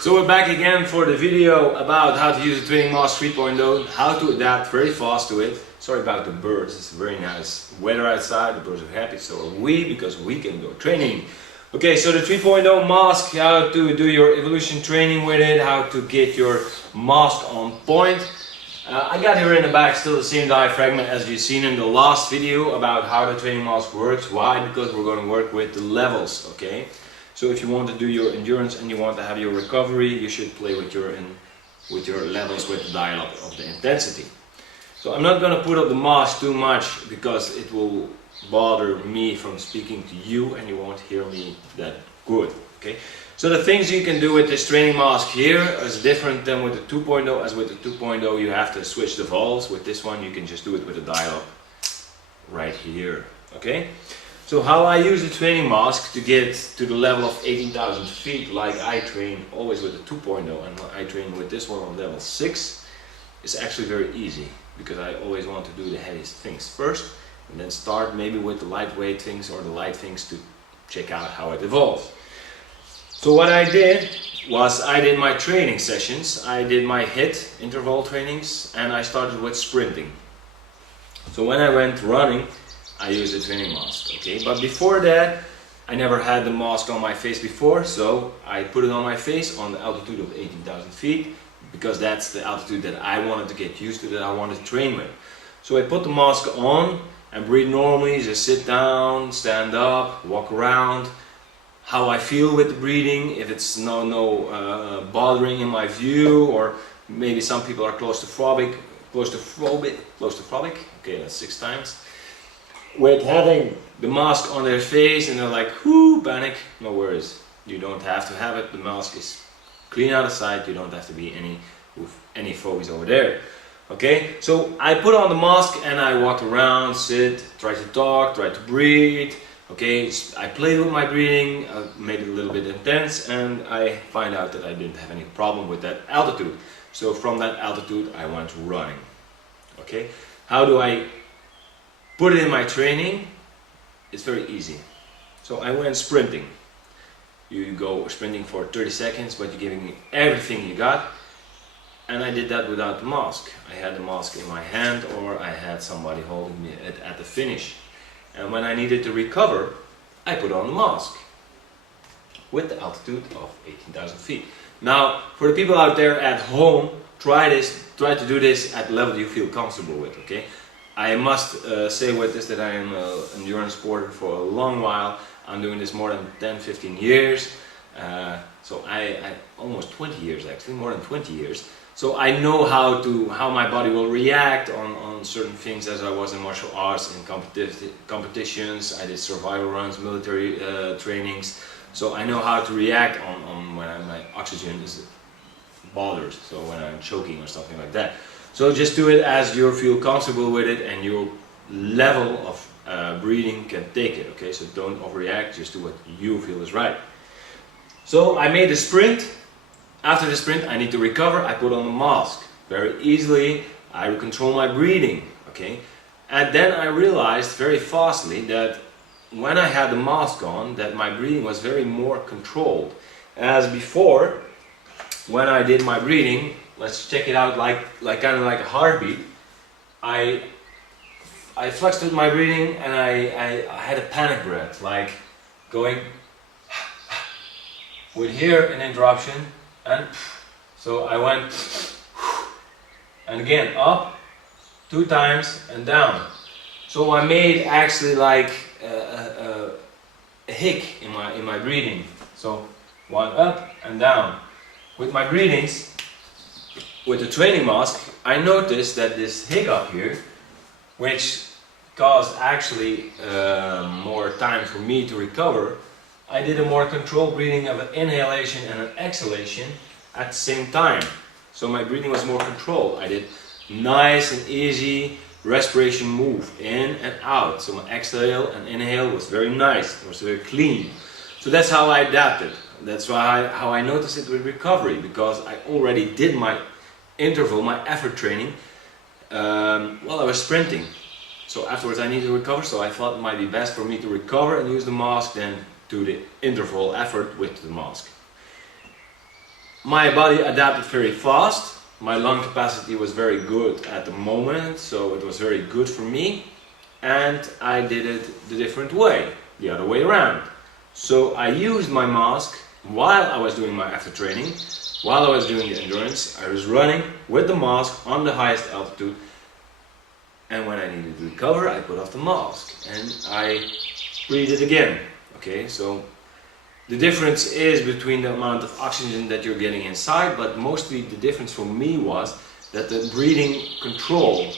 So we're back again for the video about how to use the training mask 3.0, how to adapt very fast to it. Sorry about the birds, it's very nice weather outside, the birds are happy, so are we, because we can go training. Okay, so the 3.0 mask, how to do your evolution training with it, how to get your mask on point. I got here in the back still the same diaphragm as you've seen in the last video about how the training mask works. Why? Because we're going to work with the levels, okay? So if you want to do your endurance and you want to have your recovery, you should play with your levels, with the dial-up of the intensity. So I'm not going to put up the mask too much because it will bother me from speaking to you and you won't hear me that good, okay? So the things you can do with this training mask here is different than with the 2.0. As with the 2.0 you have to switch the valves. With this one you can just do it with a dial-up right here, okay? So how I use the training mask to get to the level of 18,000 feet, like I train always with the 2.0 and I train with this one on level 6, is actually very easy because I always want to do the heaviest things first and then start maybe with the lightweight things or the light things to check out how it evolves. So what I did was I did my training sessions, I did my HIIT interval trainings, and I started with sprinting. So when I went running, I used the training mask, okay? But before that, I never had the mask on my face before, so I put it on my face on the altitude of 18,000 feet because that's the altitude that I wanted to get used to, that I wanted to train with. So I put the mask on and breathe normally, just sit down, stand up, walk around, how I feel with the breathing, if it's no bothering in my view, or maybe some people are claustrophobic, okay, that's 6 times. With having the mask on their face and they're like, whoo, panic, no worries. You don't have to have it, the mask is clean out of sight, you don't have to be any phobias over there. Okay, so I put on the mask and I walked around, sit, try to talk, try to breathe. Okay, I played with my breathing, made it a little bit intense, and I find out that I didn't have any problem with that altitude. So from that altitude I went running. Okay, how do I put it in my training? It's very easy. So I went sprinting. You go sprinting for 30 seconds, but you're giving me everything you got. And I did that without the mask. I had the mask in my hand or I had somebody holding me at the finish. And when I needed to recover, I put on the mask with the altitude of 18,000 feet. Now, for the people out there at home, try to do this at the level you feel comfortable with, okay? I must say with this that I am an endurance sporter for a long while. I'm doing this more than 10-15 years. So I almost 20 years actually, more than 20 years. So I know how my body will react on certain things, as I was in martial arts and competitions. I did survival runs, military trainings. So I know how to react on when my oxygen is bothered, so when I'm choking or something like that. So just do it as you feel comfortable with it and your level of breathing can take it, okay? So don't overreact, just do what you feel is right. So I made a sprint. After the sprint I need to recover, I put on the mask. Very easily, I control my breathing, okay? And then I realized very fastly that when I had the mask on, that my breathing was very more controlled. As before, when I did my breathing, let's check it out like kind of like a heartbeat. I flexed with my breathing and I had a panic breath, like going with here an interruption, and so I went and again up 2 times and down. So I made actually like a hic in my breathing. So 1 up and down. With my breathings, with the training mask, I noticed that this hiccup here, which caused actually more time for me to recover, I did a more controlled breathing of an inhalation and an exhalation at the same time. So my breathing was more controlled. I did nice and easy respiration move in and out. So my exhale and inhale was very nice, it was very clean. So that's how I adapted. That's how I noticed it with recovery, because I already did my interval, my effort training, while I was sprinting. So afterwards I needed to recover, so I thought it might be best for me to recover and use the mask than do the interval effort with the mask. My body adapted very fast. My lung capacity was very good at the moment, so it was very good for me. And I did it the different way, the other way around. So I used my mask while I was doing my after training, while I was doing the endurance. I was running with the mask on the highest altitude, and when I needed to recover, I put off the mask and I breathed again. Okay, so the difference is between the amount of oxygen that you're getting inside, but mostly the difference for me was that the breathing control,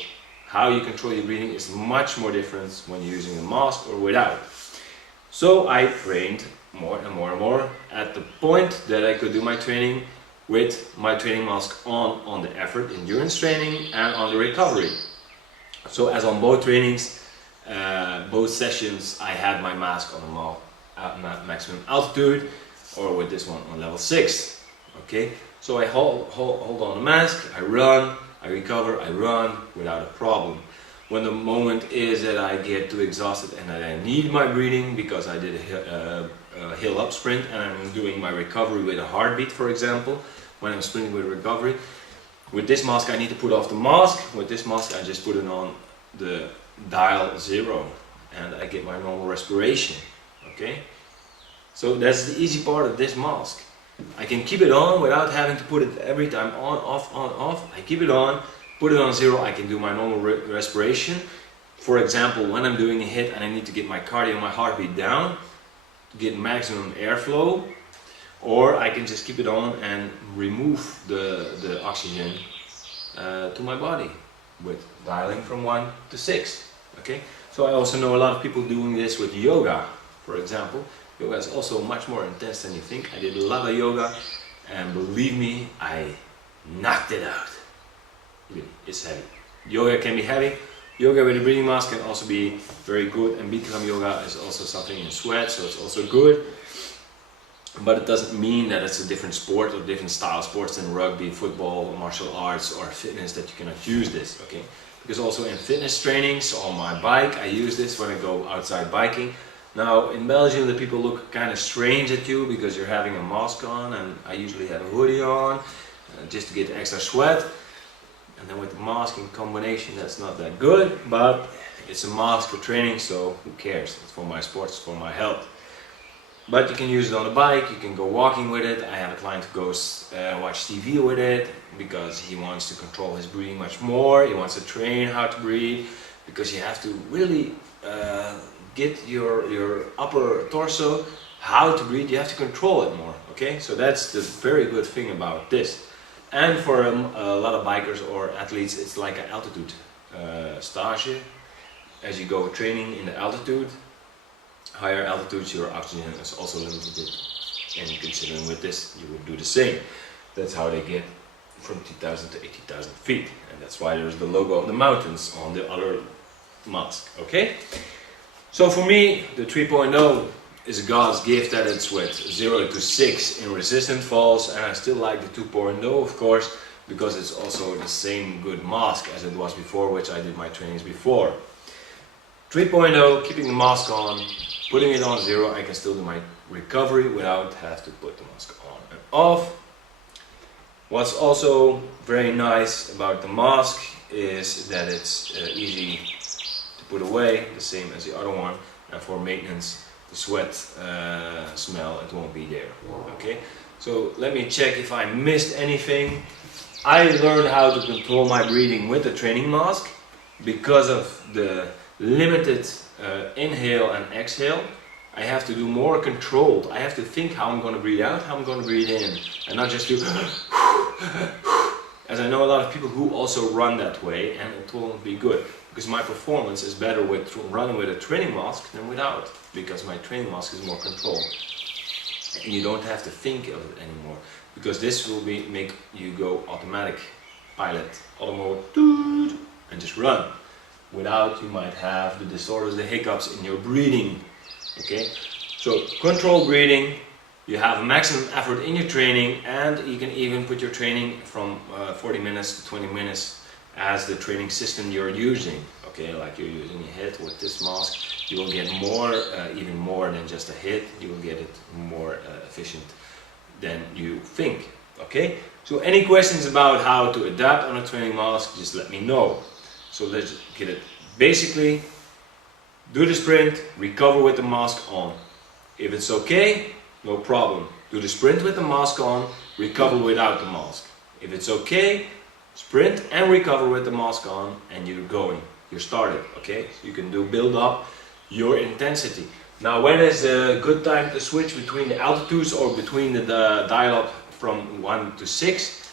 how you control your breathing, is much more different when you're using a mask or without. So I trained more and more and more at the point that I could do my training with my training mask on the effort endurance training and on the recovery. So as on both trainings, both sessions, I had my mask on the maximum altitude, or with this one on level 6. Okay, so I hold on the mask, I run, I recover, I run without a problem. When the moment is that I get too exhausted and that I need my breathing because I did a hill up sprint and I'm doing my recovery with a heartbeat, for example, when I'm sprinting with recovery, with this mask I need to put off the mask. With this mask I just put it on the dial 0 and I get my normal respiration. Okay, so that's the easy part of this mask. I can keep it on without having to put it every time on, off. I keep it on, put it on 0, I can do my normal respiration. For example, when I'm doing a hit and I need to get my cardio, my heartbeat down, to get maximum airflow, or I can just keep it on and remove the oxygen to my body with dialing from 1 to 6. Okay, so I also know a lot of people doing this with yoga, for example. Yoga is also much more intense than you think. I did a lot of yoga and believe me, I knocked it out. It's heavy. Yoga can be heavy. Yoga with a breathing mask can also be very good, and Bikram yoga is also something in sweat, so it's also good. But it doesn't mean that it's a different sport or different style of sports than rugby, football, martial arts or fitness that you cannot use this, okay? Because also in fitness trainings on my bike, I use this when I go outside biking. Now in Belgium the people look kind of strange at you because you're having a mask on, and I usually have a hoodie on just to get extra sweat. And then with the mask in combination, that's not that good, but it's a mask for training, so who cares? It's for my sports, it's for my health. But you can use it on a bike, you can go walking with it. I have a client who goes watch TV with it because he wants to control his breathing much more. He wants to train how to breathe because you have to really get your upper torso how to breathe. You have to control it more, okay? So that's the very good thing about this. And for a lot of bikers or athletes, it's like an altitude stage. As you go training in the altitude, higher altitudes, your oxygen is also limited. And considering with this, you would do the same. That's how they get from 2,000 to 80,000 feet. And that's why there's the logo of the mountains on the other mask, okay? So for me, the 3.0 is God's gift that it's with 0 to 6 in resistant falls, and I still like the 2.0 of course, because it's also the same good mask as it was before, which I did my trainings before. 3.0, keeping the mask on, putting it on 0, I can still do my recovery without have to put the mask on and off. What's also very nice about the mask is that it's easy to put away, the same as the other one, and for maintenance, the sweat smell, it won't be there. Okay, so let me check if I missed anything. I learned how to control my breathing with the training mask because of the limited inhale and exhale. I have to do more controlled. I have to think how I'm going to breathe out, how I'm going to breathe in, and not just do as I know a lot of people who also run that way, and it won't be good. Because my performance is better with running with a training mask than without, because my training mask is more controlled. And you don't have to think of it anymore, because this will make you go automatic pilot, auto mode, and just run. Without, you might have the disorders, the hiccups in your breathing. Okay, so control breathing. You have a maximum effort in your training, and you can even put your training from 40 minutes to 20 minutes as the training system you're using. Okay, like you're using a hit with this mask, you will get more, even more than just a hit. You will get it more efficient than you think. Okay, so any questions about how to adapt on a training mask, just let me know. So let's get it. Basically, do the sprint, recover with the mask on. If it's okay, no problem. Do the sprint with the mask on, recover without the mask. If it's okay, sprint and recover with the mask on, and you're going. You're started, okay? So you can build up your intensity. Now, when is a good time to switch between the altitudes or between the dial up from 1 to 6?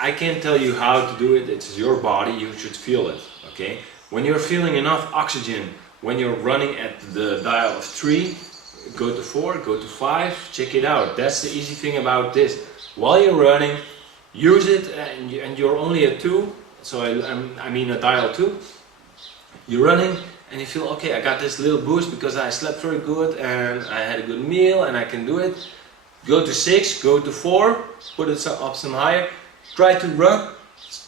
I can't tell you how to do it. It's your body. You should feel it, okay? When you're feeling enough oxygen, when you're running at the dial of 3, go to 4, go to 5, check it out. That's the easy thing about this. While you're running, use it, and you're only at 2, so I mean a dial 2. You're running and you feel, okay, I got this little boost because I slept very good and I had a good meal and I can do it. Go to 6, go to 4, put it up some higher, try to run,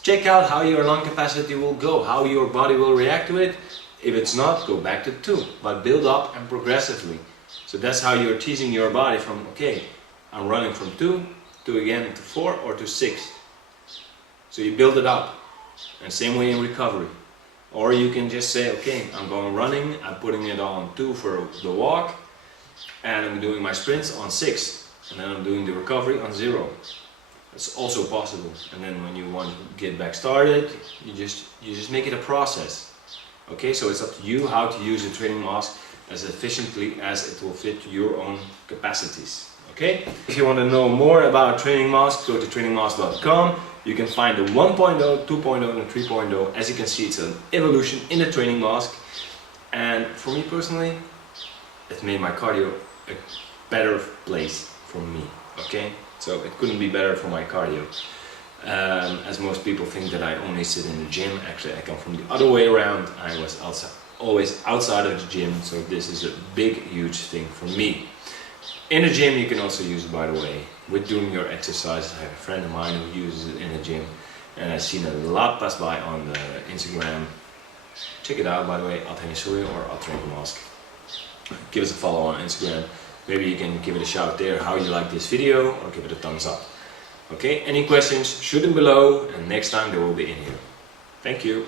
check out how your lung capacity will go, how your body will react to it. If it's not, go back to 2, but build up and progressively. So that's how you're teasing your body from, okay, I'm running from 2 to again to 4 or to 6. So you build it up, and same way in recovery. Or you can just say, okay, I'm going running, I'm putting it on 2 for the walk, and I'm doing my sprints on 6, and then I'm doing the recovery on 0. It's also possible. And then when you want to get back started, you just make it a process. Okay, so it's up to you how to use a training mask as efficiently as it will fit your own capacities. Okay? If you want to know more about training masks, go to trainingmask.com. You can find the 1.0, 2.0 and 3.0. As you can see, it's an evolution in the training mask. And for me personally, it made my cardio a better place for me. Okay? So it couldn't be better for my cardio. As most people think that I only sit in the gym. Actually, I come from the other way around. I was always outside of the gym, so this is a big, huge thing for me. In the gym, you can also use it, by the way, with doing your exercise. I have a friend of mine who uses it in the gym, and I've seen a lot pass by on the Instagram. Check it out, by the way, @Henny or @TrainingMask. Give us a follow on Instagram. Maybe you can give it a shout there how you like this video, or give it a thumbs up. Okay, any questions, shoot them below, and next time they will be in here. Thank you.